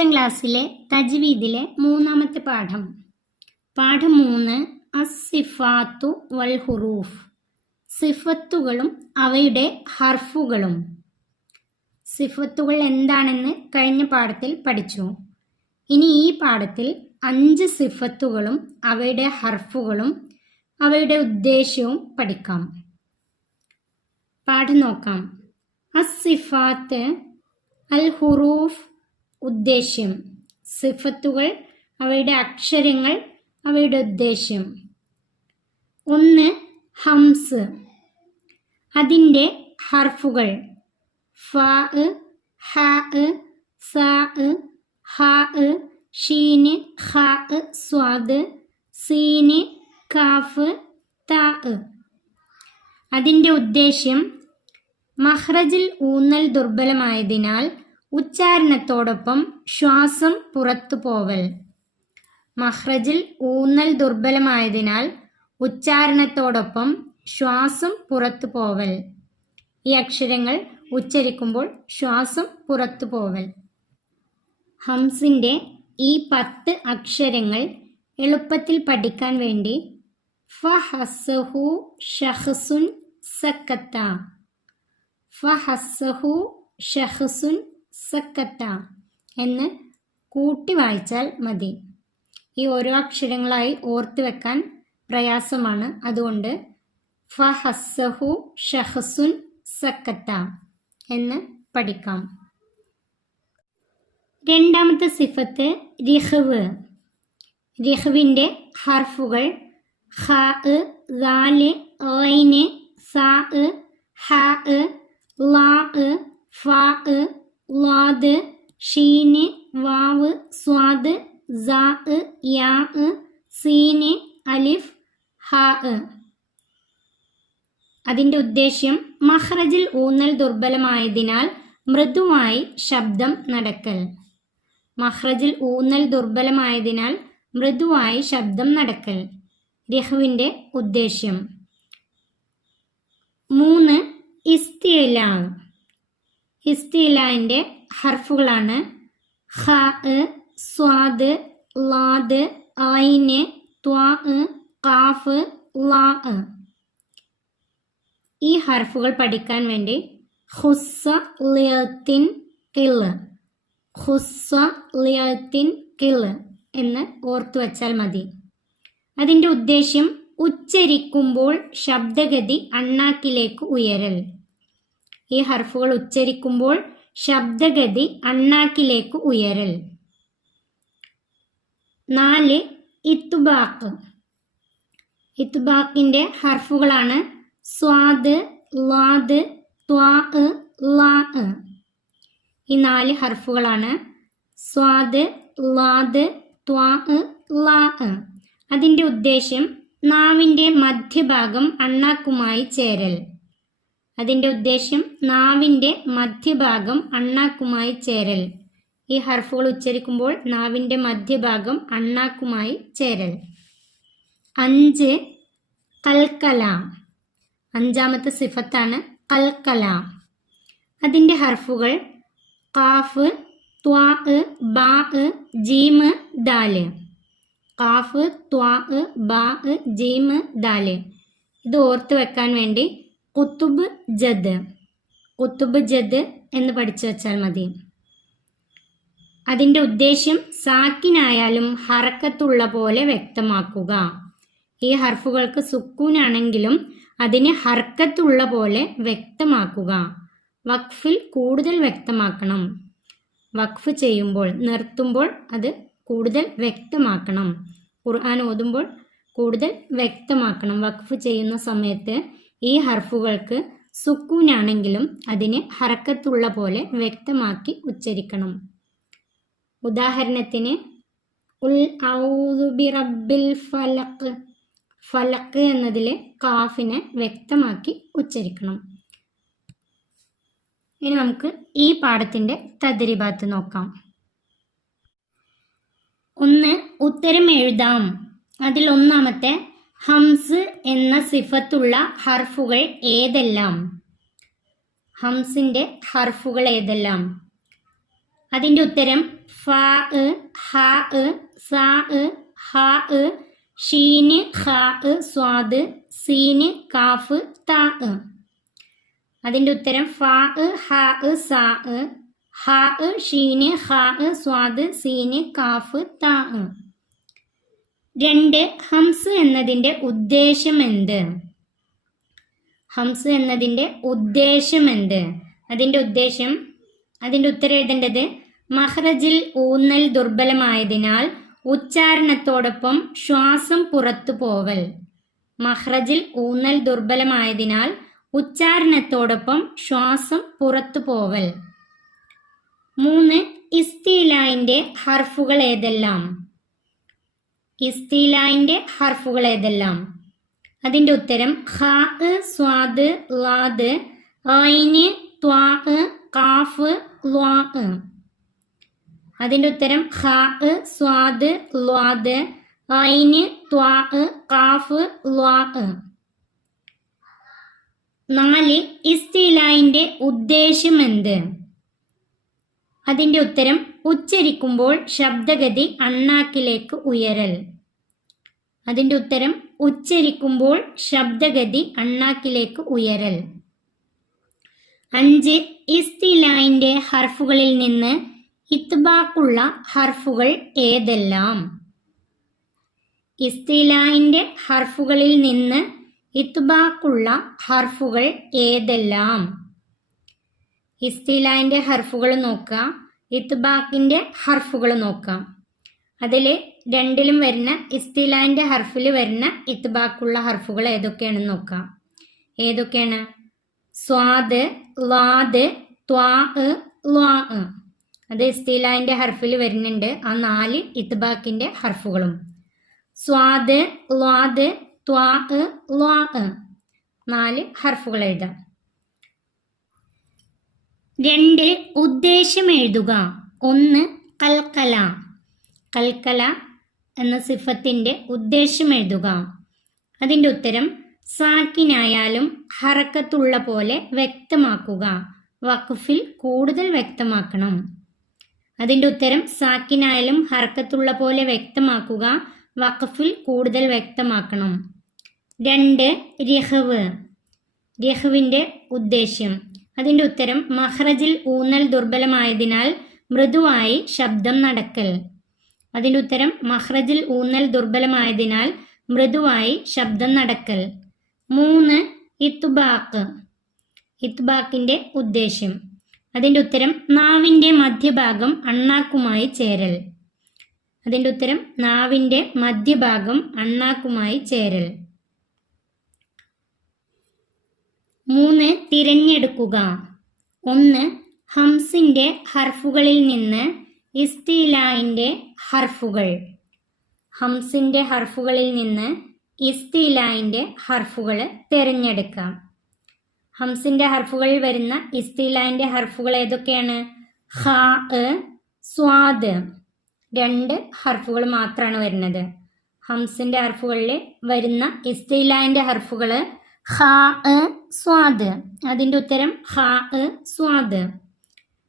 5ാം ക്ലാസ്സിലെ തജ്വീദിലെ 3ാമത്തെ പാഠം. പാഠം 3 അസ്സിഫാത്തു വൽ ഹുറൂഫ്. സിഫത്തുകളും അവയുടെ ഹർഫുകളും. സിഫത്തുകൾ എന്താണെന്ന് കഴിഞ്ഞ പാഠത്തിൽ പഠിച്ചു. ഇനി ഈ പാഠത്തിൽ 5 സിഫത്തുകളും അവയുടെ ഹർഫുകളും അവയുടെ ഉദ്ദേശ്യവും പഠിക്കാം. പാഠം നോക്കാം. അസ്സിഫാത്ത്, അൽ ഹുറൂഫ് ഉദ്ദേശ്യം. സിഫത്തുകൾ, അവയുടെ അക്ഷരങ്ങൾ, അവയുടെ ഉദ്ദേശ്യം. 1 ഹംസ്, അതിൻ്റെ ഹർഫുകൾ ഫ, ഹ, സ, ഹ, ഷീന്, ഹ, സ്വാദ്, സീന്, കാഫ്, ത. അതിൻ്റെ ഉദ്ദേശ്യം മഖ്റജിൽ ഊന്നൽ ദുർബലമായതിനാൽ ഉച്ചാരണത്തോടൊപ്പം ശ്വാസം പുറത്തു പോവൽ. മഖ്റജിൽ ഊന്നൽ ദുർബലമായതിനാൽ ഉച്ചാരണത്തോടൊപ്പം ശ്വാസം പുറത്തു പോവൽ. ഈ അക്ഷരങ്ങൾ ഉച്ചരിക്കുമ്പോൾ ശ്വാസം പുറത്തു പോവൽ. ഹംസിൻ്റെ ഈ 10 അക്ഷരങ്ങൾ എളുപ്പത്തിൽ പഠിക്കാൻ വേണ്ടി ഫഹസ്സഹു ഷഖ്സുൻ സക്കത്ത, ഫഹസ്സഹു ഷഖ്സുൻ സക്കത്ത എന്ന് കൂട്ടി വായിച്ചാൽ മതി. ഈ ഓരോ അക്ഷരങ്ങളായി ഓർത്തു വെക്കാൻ പ്രയാസമാണ്. അതുകൊണ്ട് ഫഹസ്സഹു ഷഖ്സുൻ സക്കത്ത എന്ന് പഠിക്കാം. 2ാമത്തെ സിഫത്ത് റിഹ്വ്. റിഹ്വിൻ്റെ ഹർഫുകൾ ഖ, ദാൽ, ഐൻ, സ, ഹ, ല, ഫ, ളാദ്, ഷീന്, വാവ്, സ്വാദ്, സ, യാ, സീന്, അലിഫ്, ഹ. അതിൻ്റെ ഉദ്ദേശ്യം മഖ്റജിൽ ഊന്നൽ ദുർബലമായതിനാൽ മൃദുവായി ശബ്ദം നടക്കൽ. മഖ്റജിൽ ഊന്നൽ ദുർബലമായതിനാൽ മൃദുവായി ശബ്ദം നടക്കൽ റിഹ്വിൻ്റെ ഉദ്ദേശ്യം. 3 ഇസ്തിലാ. ഇസ്തിലാൻ്റെ ഹർഫുകളാണ് ഖ, സ്വാദ്, ളാദ്, ഐന്, ത്വാ, ഖാഫ്, ളാ. ഈ ഹർഫുകൾ പഠിക്കാൻ വേണ്ടി ഖുസ്സ ലിയത്തിൻ ഖിൽ, ഖുസ്സ ലിയത്തിൻ ഖിൽ എന്ന് ഓർത്തു വച്ചാൽ മതി. അതിൻ്റെ ഉദ്ദേശ്യം ഉച്ചരിക്കുമ്പോൾ ശബ്ദഗതി അണ്ണാക്കിലേക്ക് ഉയരൽ. ഈ ഹർഫുകൾ ഉച്ചരിക്കുമ്പോൾ ശബ്ദഗതി അണ്ണാക്കിലേക്ക് ഉയരൽ. 4 ഇത്ബാഖ്. ഇത്ബാഖിൻ്റെ ഹർഫുകളാണ് സ്വാദ്, ളാദ്, ത്വാ, ലാ. ഈ 4 ഹർഫുകളാണ് സ്വാദ്, ളാദ്, ത്വാ, ലാ. അതിൻ്റെ ഉദ്ദേശ്യം നാവിൻ്റെ മധ്യഭാഗം അണ്ണാക്കുമായി ചേരൽ. അതിൻ്റെ ഉദ്ദേശ്യം നാവിൻ്റെ മധ്യഭാഗം അണ്ണാക്കുമായി ചേരൽ. ഈ ഹർഫുകൾ ഉച്ചരിക്കുമ്പോൾ നാവിൻ്റെ മധ്യഭാഗം അണ്ണാക്കുമായി ചേരൽ. 5 കൽക്കല. 5ാമത്തെ സിഫത്താണ് കൽക്കല. അതിൻ്റെ ഹർഫുകൾ ഖാഫ്, ത്വാ, ബാ, ജീം, ദാൽ. ഖാഫ്, ത്വാ, ബാ, ജീം, ദാൽ. ഇത് ഓർത്ത് വെക്കാൻ വേണ്ടി കുത്തുബ് ജദ്, കുത്തുബ് ജദ് എന്ന് പഠിച്ചു വെച്ചാൽ മതി. അതിൻ്റെ ഉദ്ദേശ്യം സാക്കിനായാലും ഹറക്കത്തുള്ള പോലെ വ്യക്തമാക്കുക. ഈ ഹർഫുകൾക്ക് സുക്കൂനാണെങ്കിലും അതിന് ഹർക്കത്തുള്ള പോലെ വ്യക്തമാക്കുക. വഖഫിൽ കൂടുതൽ വ്യക്തമാക്കണം. വഖഫ് ചെയ്യുമ്പോൾ, നിർത്തുമ്പോൾ അത് കൂടുതൽ വ്യക്തമാക്കണം. ഖുർആൻ ഓതുമ്പോൾ കൂടുതൽ വ്യക്തമാക്കണം. വഖഫ് ചെയ്യുന്ന സമയത്ത് ഈ ഹർഫുകൾക്ക് സുക്കൂനാണെങ്കിലും അതിന് ഹറക്കത്തുള്ള പോലെ വ്യക്തമാക്കി ഉച്ചരിക്കണം. ഉദാഹരണത്തിന് ഉൽ ഔദു ബിറബ്ബിൽ ഫലഖ്. ഫലഖ് എന്നതിലെ കാഫിനെ വ്യക്തമാക്കി ഉച്ചരിക്കണം. ഇനി നമുക്ക് ഈ പാഠത്തിൻ്റെ തദ്രിബാത്ത് നോക്കാം. 1 ഉത്തരം എഴുതാം. അതിൽ 1ാമത്തെ ഹംസ് എന്ന സിഫത്തുള്ള ഹർഫുകൾ ഏതെല്ലാം? ഹംസിൻ്റെ ഹർഫുകൾ ഏതെല്ലാം? അതിൻ്റെ ഉത്തരം ഫ ഹ സ ഹ ഷീന് ഹ സ്വാദ് സീന് കാഫ് ത. അതിൻ്റെ ഉത്തരം ഫ ഹ സ ഹ ഷീന് ഹ സ്വാദ് സീന് കാഫ് ത. 2 ഹംസ് എന്നതിൻ്റെ ഉദ്ദേശം എന്ത്? ഹംസ് എന്നതിൻ്റെ ഉദ്ദേശം എന്ത്? അതിൻ്റെ ഉത്തരം എഴുതേണ്ടത് മഖ്റജിൽ ഊന്നൽ ദുർബലമായതിനാൽ ഉച്ചാരണത്തോടൊപ്പം ശ്വാസം പുറത്തു പോവൽ. മഖ്റജിൽ ഊന്നൽ ദുർബലമായതിനാൽ ഉച്ചാരണത്തോടൊപ്പം ശ്വാസം പുറത്തു പോവൽ. 3 ഇസ്തിലായിൻ്റെ ഹർഫുകൾ ഏതെല്ലാം? ഇസ്തിലായിൻ്റെ ഹർഫുകൾ ഏതെല്ലാം? അതിൻ്റെ ഉത്തരം ഖ സ്വാദ് ലാദ് ഐന് ത്വാ കാഫ് ല്വാ. അതിൻ്റെ ഉത്തരം ഖ സ്വാദ് ലാദ് ഐന് ത്വാ കാഫ് ല്വാ. 4 ഇസ്തിലായിൻ്റെ ഉദ്ദേശം എന്ത്? അതിൻ്റെ ഉത്തരം ഉച്ചരിക്കുമ്പോൾ ശബ്ദഗതി അണ്ണാക്കിലേക്ക് ഉയരൽ. അതിൻ്റെ ഉത്തരം ഉച്ചരിക്കുമ്പോൾ ശബ്ദഗതി അണ്ണാക്കിലേക്ക് ഉയരൽ. 5 ഇസ്തിലായിൻ്റെ ഹർഫുകളിൽ നിന്ന് ഇത്ബാഖുള്ള ഹർഫുകൾ ഏതെല്ലാം? ഇസ്തിലായിൻ്റെ ഹർഫുകളിൽ നിന്ന് ഇത്ബാഖുള്ള ഹർഫുകൾ ഏതെല്ലാം? ഇസ്തിലായിൻ്റെ ഹർഫുകൾ നോക്കാം, ഇത്ബാഖിൻ്റെ ഹർഫുകൾ നോക്കാം. അതിൽ രണ്ടിലും വരുന്ന ഇസ്തിലായിൻ്റെ ഹർഫിൽ വരുന്ന ഇത്ബാഖുള്ള ഹർഫുകൾ ഏതൊക്കെയാണെന്ന് നോക്കാം. ഏതൊക്കെയാണ്? സ്വാദ് ലാദ് ത്വാ ല്വാ. അത് ഇസ്തിലായിൻ്റെ ഹർഫിൽ വരുന്നുണ്ട്. ആ 4 ഇത്ബാഖിൻ്റെ ഹർഫുകളും സ്വാദ് ലാദ് ത്വാ ല്വാ 4 ഹർഫുകൾ എഴുതാം. 2 ഉദ്ദേശം എഴുതുക. 1 കൽക്കല. കൽക്കല എന്ന സിഫത്തിൻ്റെ ഉദ്ദേശം എഴുതുക. അതിൻ്റെ ഉത്തരം സാക്കിനായാലും ഹറക്കത്തുള്ള പോലെ വ്യക്തമാക്കുക. വഖഫിൽ കൂടുതൽ വ്യക്തമാക്കണം. അതിൻ്റെ ഉത്തരം സാക്കിനായാലും ഹറക്കത്തുള്ള പോലെ വ്യക്തമാക്കുക. വഖഫിൽ കൂടുതൽ വ്യക്തമാക്കണം. 2 രഹ്വ്. രഹ്വിൻ്റെ ഉദ്ദേശ്യം. അതിൻ്റെ ഉത്തരം മഖ്റജിൽ ഊന്നൽ ദുർബലമായതിനാൽ മൃദുവായി ശബ്ദം നടക്കൽ. അതിൻ്റെ ഉത്തരം മഖ്റജിൽ ഊന്നൽ ദുർബലമായതിനാൽ മൃദുവായി ശബ്ദം നടക്കൽ. 3 ഇത്ബാഖ്. ഇത്ബാഖിൻ്റെ ഉദ്ദേശ്യം. അതിൻ്റെ ഉത്തരം നാവിൻ്റെ മധ്യഭാഗം അണ്ണാക്കുമായി ചേരൽ. അതിൻ്റെ ഉത്തരം നാവിൻ്റെ മധ്യഭാഗം അണ്ണാക്കുമായി ചേരൽ. 3 തിരഞ്ഞെടുക്കുക. 1 ഹംസിൻ്റെ ഹർഫുകളിൽ നിന്ന് ഇസ്തിലായിൻ്റെ ഹർഫുകൾ. ഹംസിൻ്റെ ഹർഫുകളിൽ നിന്ന് ഇസ്തിലായിൻ്റെ ഹർഫുകൾ തിരഞ്ഞെടുക്കാം. ഹംസിൻ്റെ ഹർഫുകളിൽ വരുന്ന ഇസ്തിലായിൻ്റെ ഹർഫുകൾ ഏതൊക്കെയാണ്? ഖ സ്വാദ്. 2 ഹർഫുകൾ മാത്രമാണ് വരുന്നത്. ഹംസിൻ്റെ ഹർഫുകളിൽ വരുന്ന ഇസ്തിലായിൻ്റെ ഹർഫുകൾ ഖ സ്വാദ്. അതിൻ്റെ ഉത്തരം ഖ സ്വാദ്.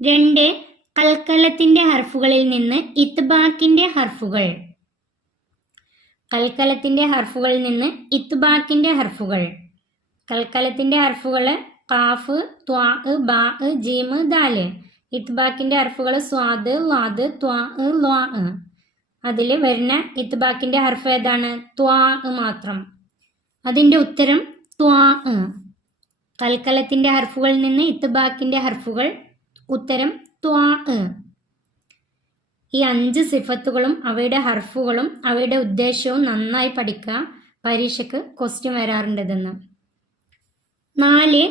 2 കൽക്കലത്തിൻ്റെ ഹർഫുകളിൽ നിന്ന് ഇത്ബാഖിൻ്റെ ഹർഫുകൾ. കൽക്കലത്തിൻ്റെ ഹർഫുകളിൽ നിന്ന് ഇത്ബാഖിൻ്റെ ഹർഫുകൾ. കൽക്കലത്തിൻ്റെ ഹർഫുകൾ കാഫ് ത്വാ ബാ ജീമ് ദാല്. ഇത്ബാഖിൻ്റെ ഹർഫുകൾ സ്വാദ് ലാദ് ത്വാ ല്വാ. അതിൽ വരുന്ന ഇത്ബാഖിൻ്റെ ഹർഫ് ഏതാണ്? ത്വാ മാത്രം. അതിൻ്റെ ഉത്തരം ത്വാ. കൽക്കലത്തിൻ്റെ ഹർഫുകളിൽ നിന്ന് ഇത്ബാഖിൻ്റെ ഹർഫുകൾ. ഉത്തരം ത്വാ. ഈ 5 സിഫത്തുകളും അവയുടെ ഹർഫുകളും അവയുടെ ഉദ്ദേശവും നന്നായി പഠിക്കുക. പരീക്ഷയ്ക്ക് ക്വസ്റ്റ്യൻ വരാറുണ്ടെന്ന്. 4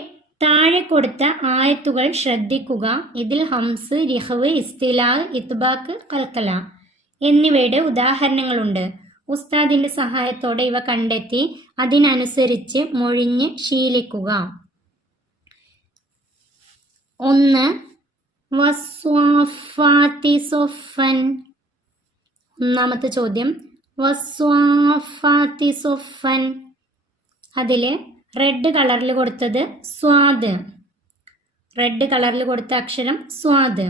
താഴെ കൊടുത്ത ആയത്തുകൾ ശ്രദ്ധിക്കുക. ഇതിൽ ഹംസ്, റിഹ്വ്, ഇസ്തിലാ, ഇത്ബാഖ്, കൽക്കല എന്നിവയുടെ ഉദാഹരണങ്ങളുണ്ട്. ഉസ്താദിന്റെ സഹായത്തോടെ ഇവ കണ്ടെത്തി അതിനനുസരിച്ച് മൊഴിഞ്ഞ് ശീലിക്കുക. 1 വസ്വാഫാത്തി സൊഫൻ. ഒന്നാമത്തെ ചോദ്യം വസ്വാഫാത്തി സൊഫൻ. അതിൽ റെഡ് കളറിൽ കൊടുത്തത് സ്വാദ്. റെഡ് കളറിൽ കൊടുത്ത അക്ഷരം സ്വാദ്.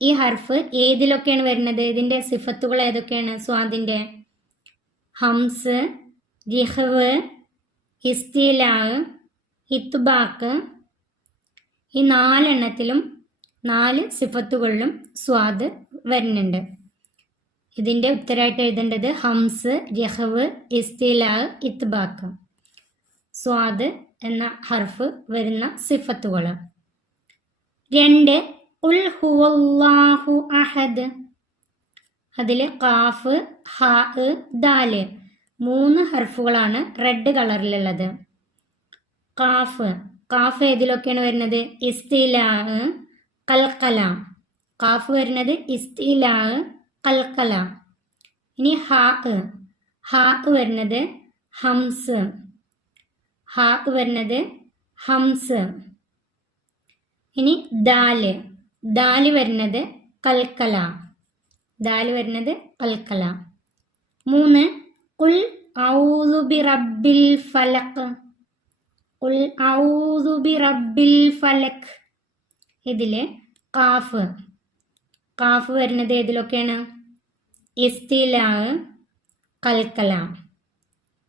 ഈ ഹർഫ് ഏതിലൊക്കെയാണ് വരുന്നത്? ഇതിൻ്റെ സിഫത്തുകൾ ഏതൊക്കെയാണ് സ്വാദിൻ്റെ? ഹംസ്, റിഹ്വ്, ഇസ്തിലാ, ഇത്ബാക്ക്. ഈ 4 എണ്ണത്തിലും 4 സിഫത്തുകളിലും സ്വാദ് വരുന്നുണ്ട്. ഇതിൻ്റെ ഉത്തരമായിട്ട് എഴുതേണ്ടത് ഹംസ്, റിഹ്വ്, ഇസ്തിലാ, ഇത്ബാക്ക്. സ്വാദ് എന്ന ഹർഫ് വരുന്ന സിഫത്തുകൾ. 2 ഖുൽ ഹുവല്ലാഹു അഹദ്. അതിൽ ഖാഫ്, ഹാ, ദാല് 3 ഹർഫുകളാണ് റെഡ് കളറിലുള്ളത്. ഖാഫ് ഏതിലൊക്കെയാണ് വരുന്നത്? ഇസ്തിലാ, ഖൽഖല. ഖാഫ് വരുന്നത് ഇസ്തിലാ, ഖൽഖല. ഇനി ഹാ വരുന്നത് ഹംസ്. ഹംസ്. ഇനി ദാല് വരുന്നത് കൽക്കല. 3 ഖുൽ ഔദു ബിറബ്ബിൽ ഫലഖ്. ഇതില് ഖാഫ് വരുന്നത് ഏതിലൊക്കെയാണ്? ഇസ്തിലാ, കൽക്കല.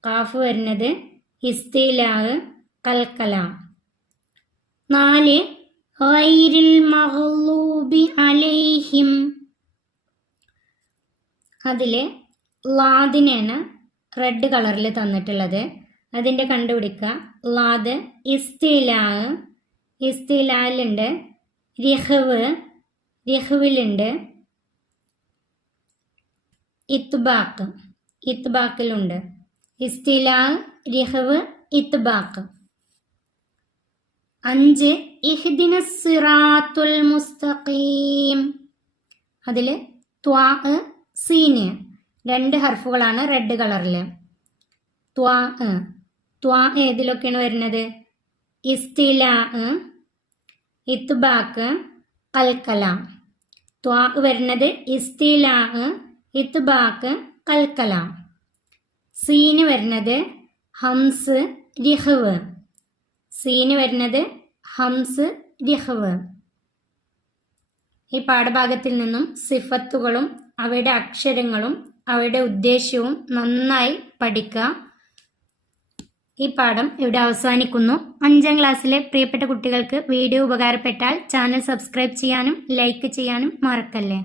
ഖാഫ് വരുന്നത് ഇസ്തിലാ, കൽക്കല. 4 ഗൈരിൽ മഗ്ലൂബി അലൈഹിം. അതില് ലാദിനെയാണ് റെഡ് കളറിൽ തന്നിട്ടുള്ളത്. അതിൻ്റെ കണ്ടുപിടിക്കുക. ലാദ് ഇസ്തിലാലുണ്ട്, റിഹ്വിലുണ്ട്, ഇത്ബാക്കിലുണ്ട്. ഇസ്തിലാ, റിഹ്വ്, ഇത്ബാക്ക്. 5 ഇഹ്ദിനസ് സിറാത്തുൽ മുസ്തഖീം. അതിൽ ത്വാ, സീന് 2 ഹർഫുകളാണ് റെഡ് കളറിൽ. ത്വാ ഏതിലൊക്കെയാണ് വരുന്നത്? ഇസ്തിലാ, ഇത്ബാക്ക്, കൽക്കല. ത്വാ വരുന്നത് ഇസ്തിലാ, ഇത്ബാക്ക്, കൽക്കല. സീന് വരുന്നത് ഹംസ്, റിഹ്വ്. ഈ പാഠഭാഗത്തിൽ നിന്നും സിഫത്തുകളും അവയുടെ അക്ഷരങ്ങളും അവയുടെ ഉദ്ദേശ്യവും നന്നായി പഠിക്കുക. ഈ പാഠം ഇവിടെ അവസാനിക്കുന്നു. 5ാം ക്ലാസ്സിലെ പ്രിയപ്പെട്ട കുട്ടികൾക്ക് വീഡിയോ ഉപകാരപ്പെട്ടാൽ ചാനൽ സബ്സ്ക്രൈബ് ചെയ്യാനും ലൈക്ക് ചെയ്യാനും മറക്കല്ലേ.